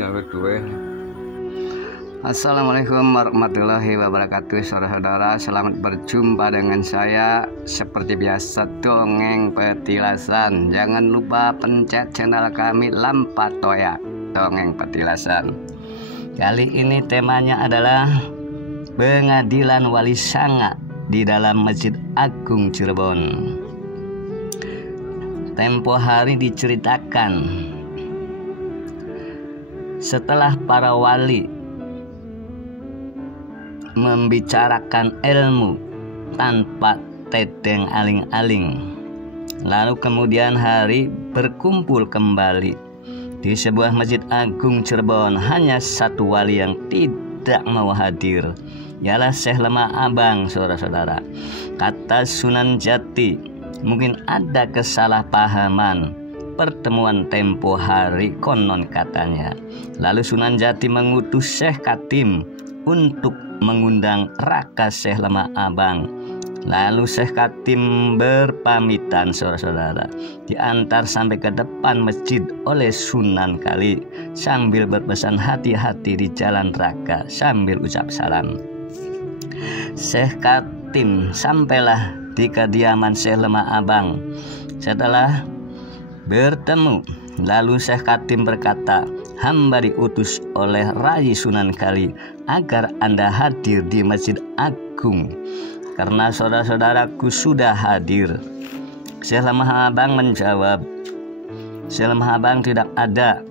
yang kedua. Assalamualaikum warahmatullahi wabarakatuh. Saudara-saudara, selamat berjumpa dengan saya. Seperti biasa, Dongeng Petilasan. Jangan lupa pencet channel kami Lampatoya Dongeng Petilasan. Kali ini temanya adalah pengadilan wali sanga di dalam Masjid Agung Cirebon. Tempo hari diceritakan setelah para wali membicarakan ilmu tanpa tedeng aling-aling, lalu kemudian hari berkumpul kembali di sebuah Masjid Agung Cirebon. Hanya satu wali yang tidak mau hadir, ialah Syekh Lemah Abang. Saudara-saudara, kata Sunan Jati, mungkin ada kesalahpahaman pertemuan tempo hari konon katanya. Lalu Sunan Jati mengutus Syekh Katim untuk mengundang Raka Syekh Lemah Abang. Lalu Syekh Katim berpamitan, saudara-saudara, diantar sampai ke depan masjid oleh Sunan Kali sambil berpesan hati-hati di jalan Raka sambil ucap salam. Syekh Katim sampailah di kediaman Syekh Lemah Abang. Setelah bertemu, lalu Syekh Katim berkata, hamba diutus oleh Rai Sunan Kali agar Anda hadir di Masjid Agung karena saudara-saudaraku sudah hadir. Syekh Lemah Abang menjawab, Syekh Lemah Abang tidak ada,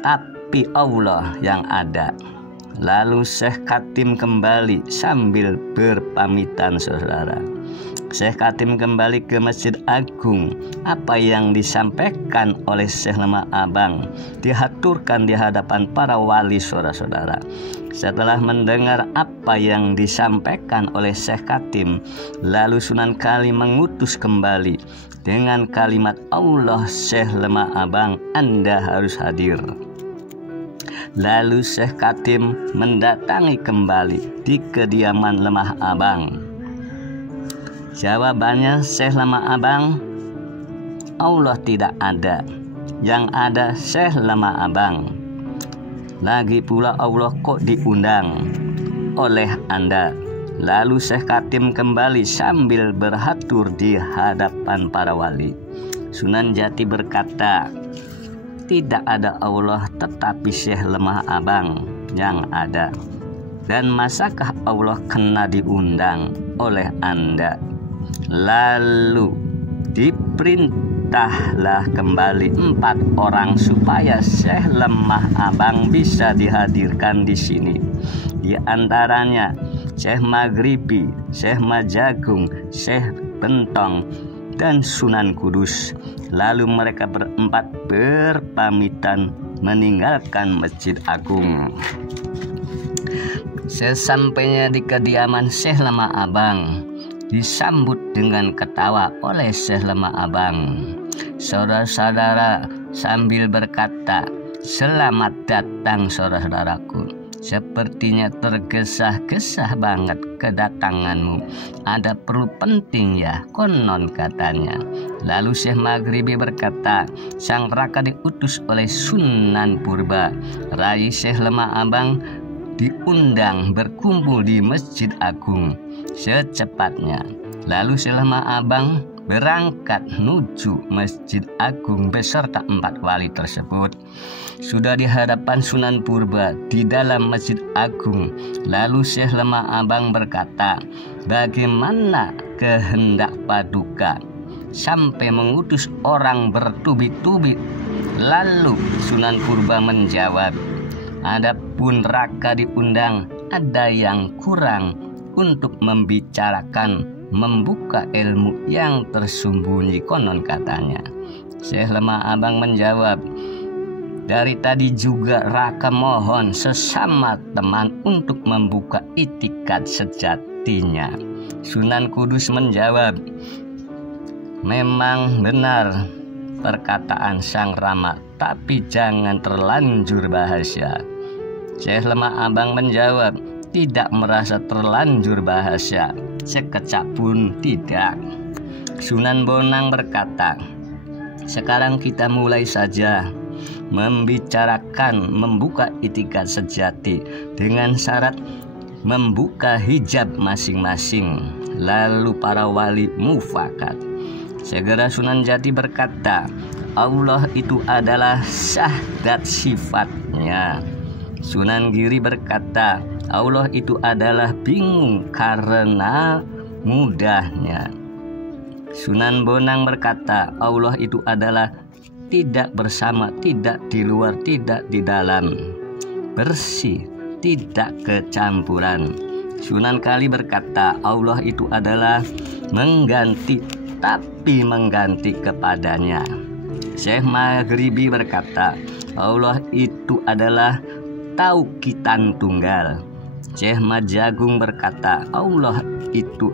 tapi Allah yang ada. Lalu Syekh Katim kembali sambil berpamitan, saudara. Syekh Katim kembali ke Masjid Agung. Apa yang disampaikan oleh Syekh Lemah Abang dihaturkan di hadapan para wali, saudara-saudara. Setelah mendengar apa yang disampaikan oleh Syekh Katim, lalu Sunan Kali mengutus kembali dengan kalimat, Allah Syekh Lemah Abang, Anda harus hadir. Lalu Syekh Katim mendatangi kembali di kediaman Lemah Abang. Jawabannya Syekh Lemah Abang, Allah tidak ada, yang ada Syekh Lemah Abang. Lagi pula Allah kok diundang oleh Anda. Lalu Syekh Katim kembali sambil berhatur di hadapan para wali. Sunan Jati berkata, tidak ada Allah tetapi Syekh Lemah Abang yang ada. Dan masakah Allah kena diundang oleh Anda? Lalu diperintahlah kembali 4 orang supaya Syekh Lemah Abang bisa dihadirkan di sini. Di antaranya Syekh Maghribi, Syekh Majagung, Syekh Bentong, dan Sunan Kudus. Lalu mereka berempat berpamitan meninggalkan Masjid Agung. Sesampainya di kediaman Syekh Lemah Abang, disambut dengan ketawa oleh Syekh Lemah Abang. Saudara-saudara sambil berkata, selamat datang saudara-saudaraku. Sepertinya tergesa-gesa banget kedatanganmu. Ada perlu penting ya, konon katanya. Lalu Syekh Maghribi berkata, sang Raka diutus oleh Sunan Purba. Rai Syekh Lemah Abang diundang berkumpul di Masjid Agung secepatnya. Lalu Syekh Lemah Abang berangkat menuju Masjid Agung beserta 4 wali tersebut. Sudah di hadapan Sunan Purba di dalam Masjid Agung. Lalu Syekh Lemah Abang berkata, bagaimana kehendak Paduka sampai mengutus orang bertubi-tubi? Lalu Sunan Purba menjawab, adapun Raka diundang, ada yang kurang untuk membicarakan, membuka ilmu yang tersembunyi, konon katanya. Syekh Lemah Abang menjawab, dari tadi juga Raka mohon sesama teman untuk membuka itikat sejatinya. Sunan Kudus menjawab, memang benar perkataan Sang Rama, tapi jangan terlanjur bahasa. Syekh Lemah Abang menjawab, tidak merasa terlanjur bahasa, sekecap pun tidak. Sunan Bonang berkata, sekarang kita mulai saja. membicarakan membuka itikat sejati dengan syarat membuka hijab masing-masing. Lalu para wali mufakat. Segera Sunan Jati berkata, Allah itu adalah syahdat sifatnya. Sunan Giri berkata, Allah itu adalah bingung karena mudahnya. Sunan Bonang berkata, Allah itu adalah tidak bersama, tidak di luar, tidak di dalam, bersih, tidak kecampuran. Sunan Kali berkata, Allah itu adalah mengganti, tapi mengganti kepadanya. Syekh Maghribi berkata, Allah itu adalah tauqitan tunggal. Syekh Majagung berkata, Allah itu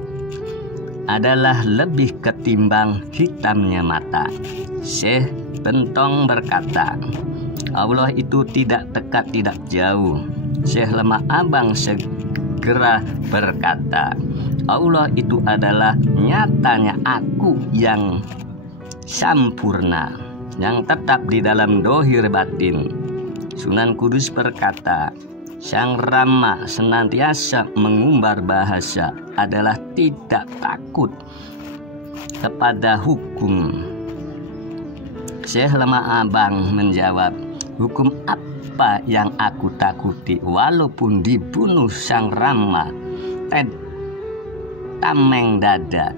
adalah lebih ketimbang hitamnya mata. Syekh Bentong berkata, Allah itu tidak dekat, tidak jauh. Syekh Lemah Abang segera berkata, Allah itu adalah nyatanya aku yang sampurna, yang tetap di dalam dohir batin. Sunan Kudus berkata, Sang Rama senantiasa mengumbar bahasa adalah tidak takut kepada hukum. Syekh Lemah Abang menjawab, hukum apa yang aku takuti walaupun dibunuh Sang Rama tameng dada.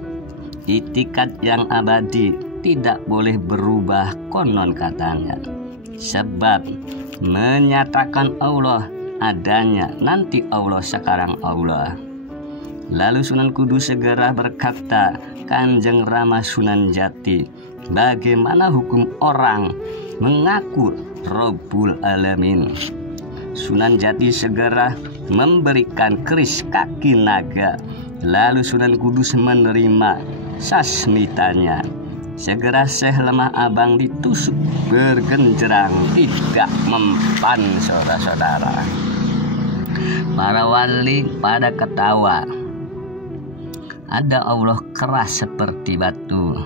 Itikat yang abadi tidak boleh berubah konon katanya, sebab menyatakan Allah adanya, nanti Allah sekarang Allah. Lalu Sunan Kudus segera berkata, Kanjeng Rama Sunan Jati, bagaimana hukum orang mengaku Rabbul Alamin? Sunan Jati segera memberikan keris kaki naga. Lalu Sunan Kudus menerima sasmitanya. Segera Syekh Lemah Abang ditusuk bergenjerang, tidak mempan, saudara-saudara. Para wali pada ketawa. Ada Allah keras seperti batu.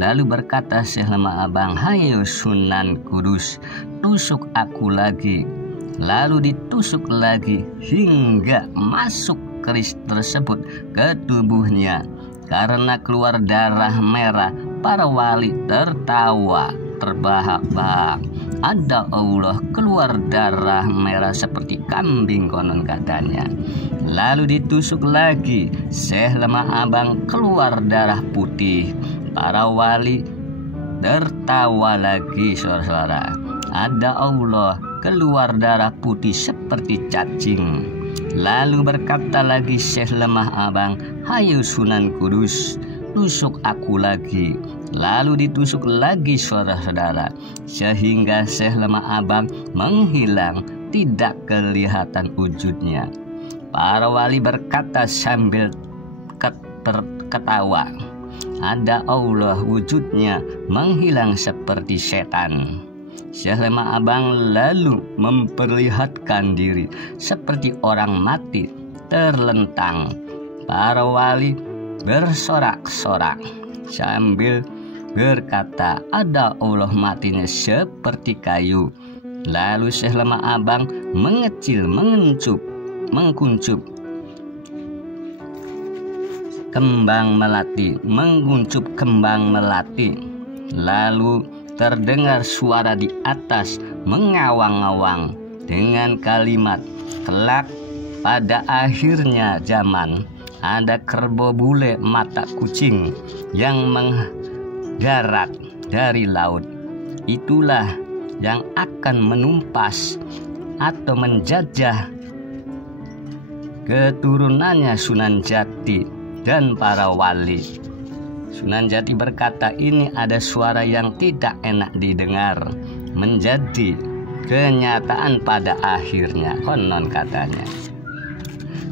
Lalu berkata Syekh Lemah Abang, hayo Sunan Kudus, tusuk aku lagi. Lalu ditusuk lagi hingga masuk keris tersebut ke tubuhnya. Karena keluar darah merah, para wali tertawa terbahak-bahak. Ada Allah keluar darah merah seperti kambing konon katanya. Lalu ditusuk lagi, Syekh Lemah Abang keluar darah putih. Para wali tertawa lagi, saudara-saudara. Ada Allah keluar darah putih seperti cacing. Lalu berkata lagi Syekh Lemah Abang, hayo Sunan Kudus, tusuk aku lagi. Lalu ditusuk lagi, saudara-saudara, sehingga Syekh Lemah Abang menghilang, tidak kelihatan wujudnya. Para wali berkata sambil ketawa, ada Allah wujudnya menghilang seperti setan. Syekh Lemah Abang lalu memperlihatkan diri seperti orang mati terlentang. Para wali bersorak-sorak sambil berkata, ada Allah matinya seperti kayu. Lalu Syekh Lemah Abang mengecil, mengkuncup kembang melati, menguncup kembang melati. Lalu terdengar suara di atas mengawang-awang dengan kalimat, kelak pada akhirnya zaman ada kerbau bule mata kucing yang mengdarat dari laut. Itulah yang akan menumpas atau menjajah keturunannya Sunan Jati dan para wali. Sunan Jati berkata, ini ada suara yang tidak enak didengar, menjadi kenyataan pada akhirnya, konon katanya.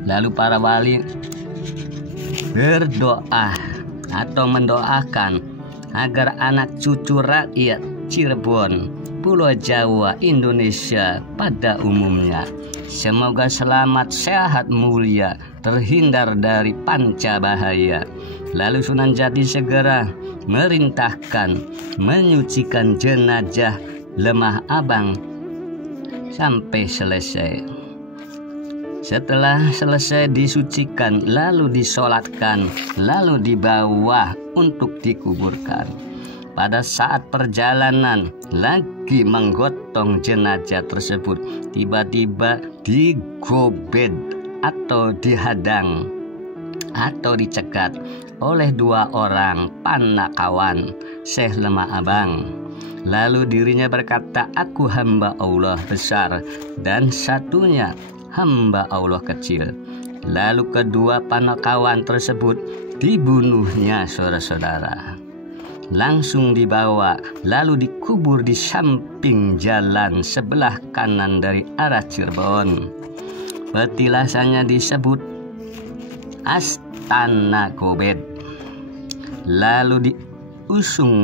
Lalu para wali berdoa atau mendoakan agar anak cucu rakyat Cirebon, Pulau Jawa, Indonesia pada umumnya semoga selamat, sehat, mulia, terhindar dari panca bahaya. Lalu Sunan Jati segera merintahkan menyucikan jenazah Lemah Abang sampai selesai. Setelah selesai disucikan, lalu disolatkan, lalu dibawa untuk dikuburkan. Pada saat perjalanan lagi menggotong jenazah tersebut, tiba-tiba digobet atau dihadang atau dicegat oleh 2 orang panakawan Syekh Lemah Abang. Lalu dirinya berkata, "Aku hamba Allah besar dan satunya hamba Allah kecil." Lalu kedua panakawan tersebut dibunuhnya, saudara-saudara. Langsung dibawa lalu dikubur di samping jalan sebelah kanan dari arah Cirebon. Petilasannya disebut Astana Gobet. Lalu diusung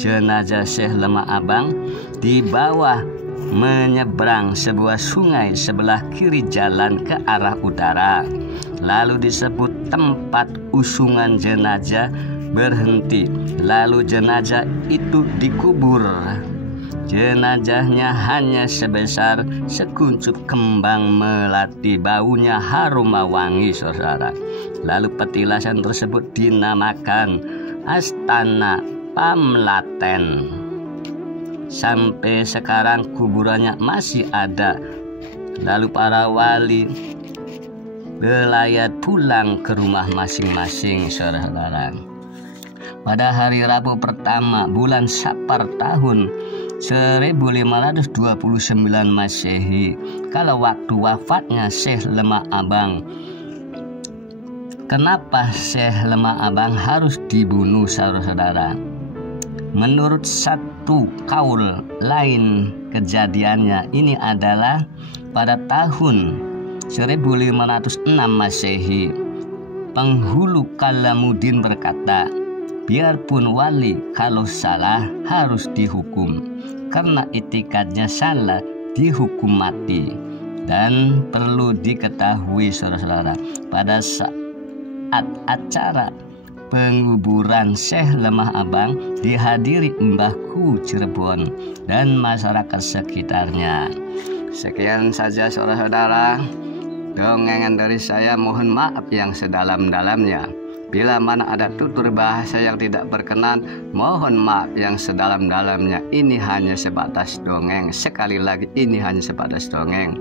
jenazah Syekh Lemah Abang di bawah menyeberang sebuah sungai sebelah kiri jalan ke arah utara. Lalu disebut tempat usungan jenazah berhenti. Lalu jenazah itu dikubur. Jenazahnya hanya sebesar sekuncup kembang melati, baunya harum wangi, saudara. Lalu petilasan tersebut dinamakan Astana Pamlaten. Sampai sekarang kuburannya masih ada. Lalu para wali belayat pulang ke rumah masing-masing, saudara. Pada hari Rabu pertama bulan Safar tahun 1529 Masehi, kalau waktu wafatnya Syekh Lemah Abang. Kenapa Syekh Lemah Abang harus dibunuh, saudara-saudara? Menurut satu kaul lain kejadiannya ini adalah pada tahun 1506 Masehi. Penghulu Kalamuddin berkata, biarpun wali kalau salah harus dihukum, karena itikadnya salah dihukum mati. Dan perlu diketahui, saudara-saudara, pada saat acara penguburan Syekh Lemah Abang dihadiri Mbahku Cirebon dan masyarakat sekitarnya. Sekian saja, saudara-saudara, dongengan dari saya. Mohon maaf yang sedalam-dalamnya. Bila mana ada tutur bahasa yang tidak berkenan, mohon maaf yang sedalam-dalamnya. Ini hanya sebatas dongeng. Sekali lagi, ini hanya sebatas dongeng.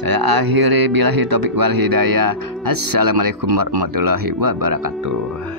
Saya akhiri billahi taufiq wal hidayah. Assalamualaikum warahmatullahi wabarakatuh.